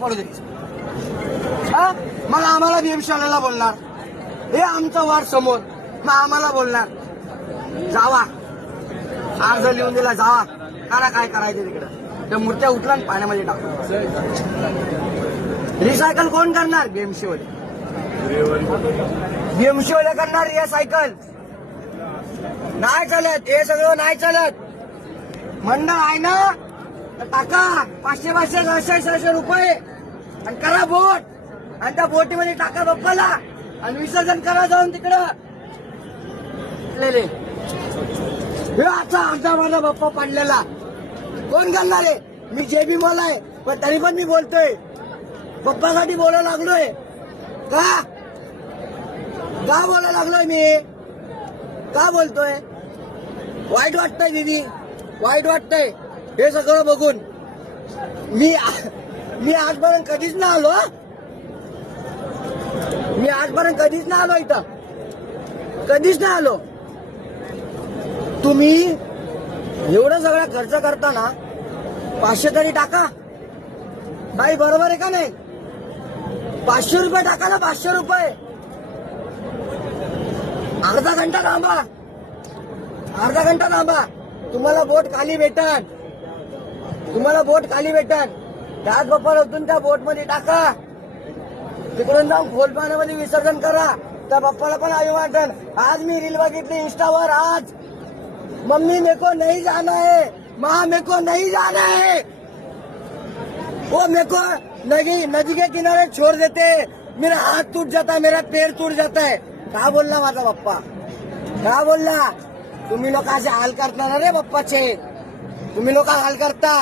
पडू दे. हा मग आम्हाला बीएमशाळेला बोलणार, हे आमचं वार समोर, मग आम्हाला बोलणार जावा, अर्ज लिहून दिला जावा, करा काय करायचं तिकडं. त्या मूर्त्या उठला आणि पाण्यामध्ये टाकू. रिसायकल कोण करणार? बीएमसीवाले. बीएमसीवाले करणार रिसायकल. नाही चालत, हे सगळं नाही चालत. मंडळ आहे ना, तर टाका 500-500 600-600 रुपये आणि करा बोट, आणि त्या बोटीमध्ये टाका बाप्पाला आणि विसर्जन करा जाऊन तिकडं. हे आता आमचा माझा बाप्पा पडलेला कोण करणार आहे? मी जेबी बोल आहे, पण तरी पण मी बोलतोय, बाप्पासाठी बोलायला लागलोय. का बोलायला लागलोय मी? का बोलतोय? वाईट वाटतंय दीदी, वाईट वाटतंय हे सगळं बघून. मी आजपर्यंत कधीच ना आलो, मी आजपर्यंत कधीच ना आलो इथं, कधीच ना आलो. तुम्ही एवढं सगळं खर्च करताना 500 तरी टाका. बाई बरोबर आहे का नाही? 500 रुपये टाका ना, 500 रुपये. अर्धा घंटा थांबा, अर्धा घंटा थांबा, तुम्हाला बोट खाली भेटन, तुम्हाला बोट खाली भेटन. त्याच बाप्पाला उतरून त्या बोट मध्ये टाका, तिकडून जाऊन खोल पाण्यामध्ये विसर्जन करा. त्या बाप्पाला पण अभिवादन. आज मी रील बघितली इंस्टावर, आज मम्मी मेको नहीं जाना है, माँ मेको नहीं जाना है, वो मेको नदी के किनारे छोड़ देते, मेरा हाथ टूट जाता है, मेरा पैर टूट जाता है. का बोलला माझा बाप्पा? का बोलला? तुम्ही लोक असे हाल करता ना रे बाप्पाचे, तुम्ही लोक हाल करता.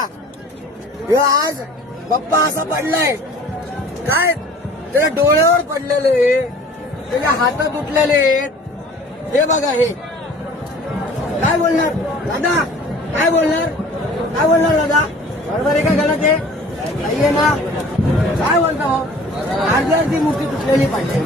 हे आज बाप्पा असा पडलाय, काय त्याच्या डोळ्यावर पडलेले, त्याच्या हात तुटलेले आहेत. हे बघा, हे काय बोलणार दादा? काय बोलणार? काय बोलणार दादा? बरोबर आहे का गलत आहे? नाहीये ना? काय बोलता हो? अर्धी मूर्ती तुटलेली पाहिजे.